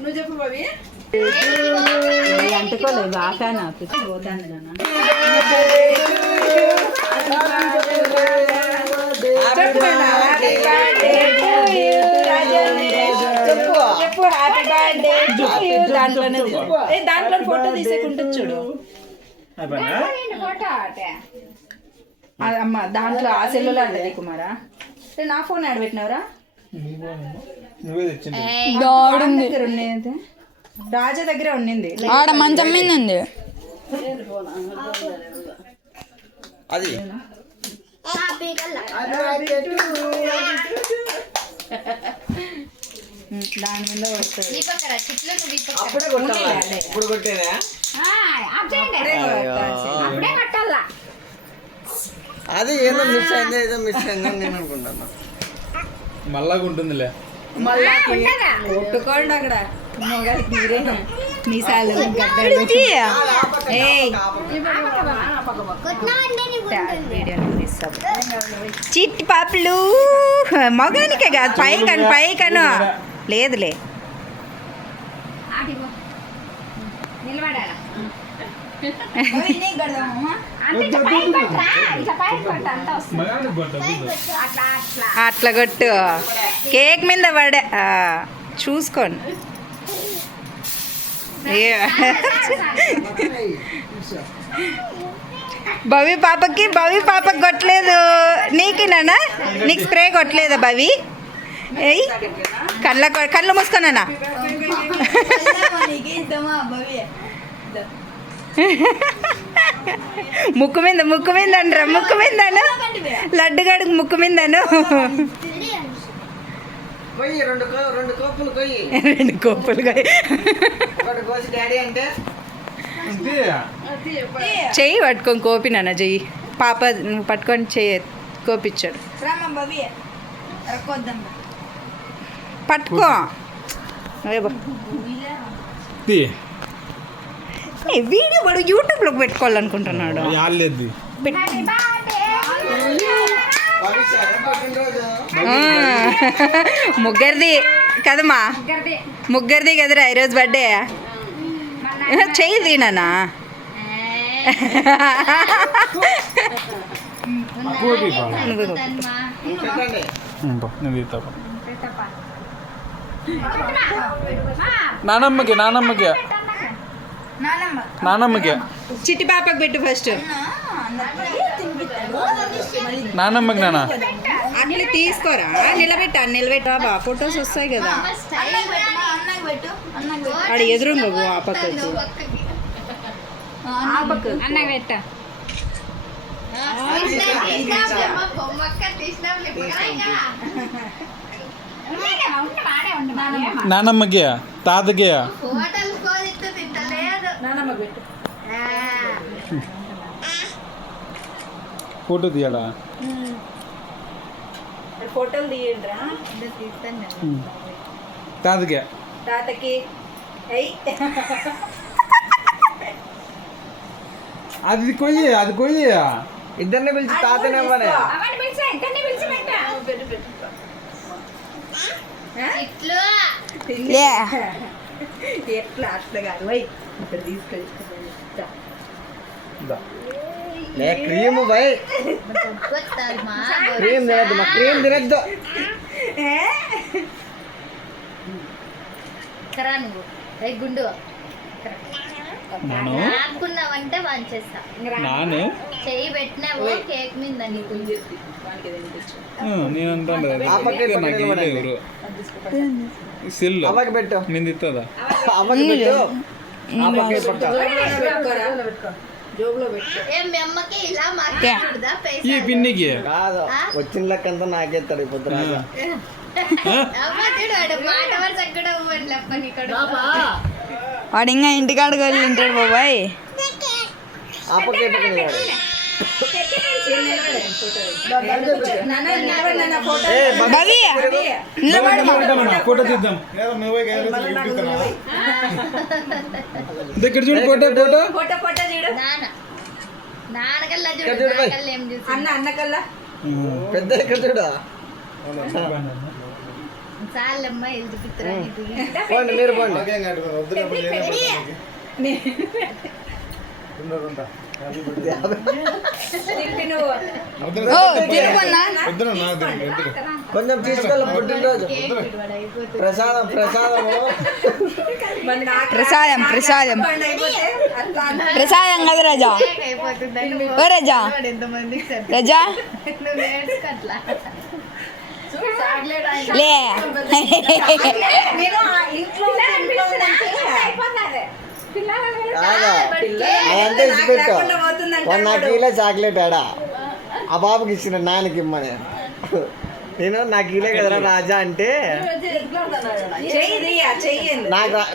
నువ్వు చెప్పు బాబీ. అంటుకోలేదు బాగా పోతాను. దాంట్లో ఫోటో తీసేకుంటే చూడు అమ్మ. దాంట్లో ఆ సెల్లులో అంటది కుమారా. నా ఫోన్ ఆడ పెట్టినవరా? రాజా దగ్గర ఉండింది. ఆడ మంచం మీద ఉంది అది. దాని మీద వస్తుంది. అది ఏదో మిస్ అయింది, ఏదో మిస్ అయిందని నేను అనుకుంటున్నా. మళ్ళా ఉంటుందిలే. కొట్టుకోండి అక్కడ మొగలికి మీరే మీసాలు చిట్టి పాపలు మగానికే కాదు పైకను పైకను లేదులే. అట్లా కొట్టు కేక్ మీద పడే చూసుకోండి. భవి పాపకి కొట్టలేదు. నీకు నాన్న నీకు స్ప్రే కొట్టలేదా భవి? ఏయ్ కళ్ళు మూసుకోనా? ముక్కు మీద అనరా, ముక్కు మీదను లడ్డుగాడికి ముక్కు మీదను. రెండు కోపులు కొయ్యి. చెయ్యి పట్టుకొని కోపినాన్న చెయ్యి. పాప నువ్వు పట్టుకొని చెయ్యి కోపించాడు. పట్టుకో వీడియో వాడు యూట్యూబ్లోకి పెట్టుకోవాలనుకుంటున్నాడు. ముగ్గురిది కదమ్మా, ముగ్గురిది కదరా ఈరోజు బర్త్డే. చెయ్యి తీనా నానమ్మకి చిట్టి పాపకి పెట్టు ఫస్ట్. నానమ్మకి నాన్న అట్లా తీసుకోరా, నిలబెట్టా బా ఫొటోస్ వస్తాయి కదా. ఆడ ఎదురుంగ ఆ పక్కకు అన్నకి పెట్ట. నానమ్మకి తాతకి ఫోటో తీయడా? ఫోటోలు తీయండిరా. తాతకి అది కొయ్యి ఇద్దరిని పిలిచి తాతనే ఎట్లా అట్లా కాదు వై ఇక్కడ తీసుకెళ్ళి క్రీమ్ బై క్రీమ్ లేదు, మా క్రీమ్ తినద్దు. గుండు అనుకున్నావంటే వంచేస్తా. చెయ్యి పెట్టినావు కేక్ మీద అమ్మకి పెట్టు, నేను ఇస్తుందా? అమ్మకి పెట్టు. ఈ పిన్నికి కాదు, వచ్చిన లెక్కంతా నాకేస్తాడు ఇప్పుడు. వాడు ఇంకా ఇంటికాడికి వెళ్ళి ఉంటాడు బాబాయ్. ఫోటో తీద్దాం. దగ్గర చూడు ఫోటో చూడు. అన్నకల్లా పెద్ద ఇక్కడ చూడు. చాలమ్మ ఎల్దు పిత్రా పోండి మీరు పోండి ఓ తిరుమన్నా కొంచెం తీసుకెళ్ళి పుట్టినరోజు ప్రసాదం ప్రసాదము ప్రసాదం ప్రసాదం ప్రసాదం కదా రజా అయిపోతుందండి ఓ రజా ఎంతమందికి సరే రజా నువ్వు నేర్చుకట్లా లే కాదా అదంతా ఇచ్చిపెట్టు మొన్న కిలో చాక్లెట్ ఆడా ఆ బాబుకి ఇచ్చిన నాన్నకి ఇమ్మని నేను నాకు ఇలే కదరా రాజా అంటే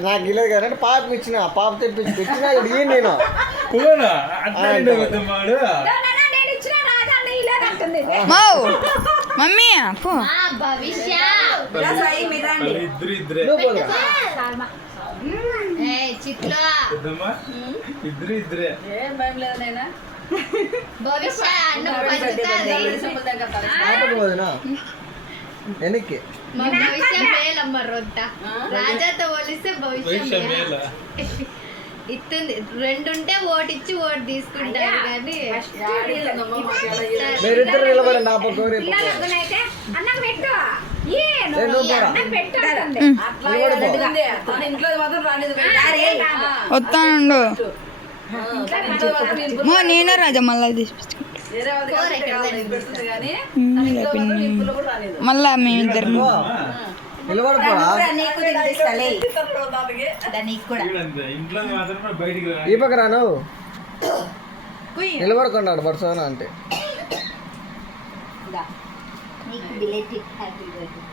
నాకు ఇలేదు కదా అంటే పాపకి ఇచ్చిన పాప తెచ్చిన ఇయ్యి నేను మౌ మమ్మీ పో ఆ భవిష్య నువ్వు పోదురా. ఏ చిట్లో ఇద్దరే భవిష్య అన్న పంచుతాది ఆటకు పోదునా వెనక్కి మా భవిష్య మేలమ్మ రొట్ట రాజాతో పోలిస్తే భవిష్య మేల ఇస్తుంది రెండుంటే ఓటిచ్చి ఓటు తీసుకుంటారు కానీ మీరిద్దరు నిలబడి నా పక్క వస్తానుండు మో నేనే రాజా మళ్ళీ తీసుకొచ్చుకుంటా కూర ఎక్కడ తినిపిస్తుంది? మళ్ళా మేమిద్దరం నిలబడిపోరా ఇంట్లో మాత్రమే బయటికి రా ఈ పక్క రాను నిలబడుకున్నాడు పడుసోనా అంటే నీకు belated happy birthday.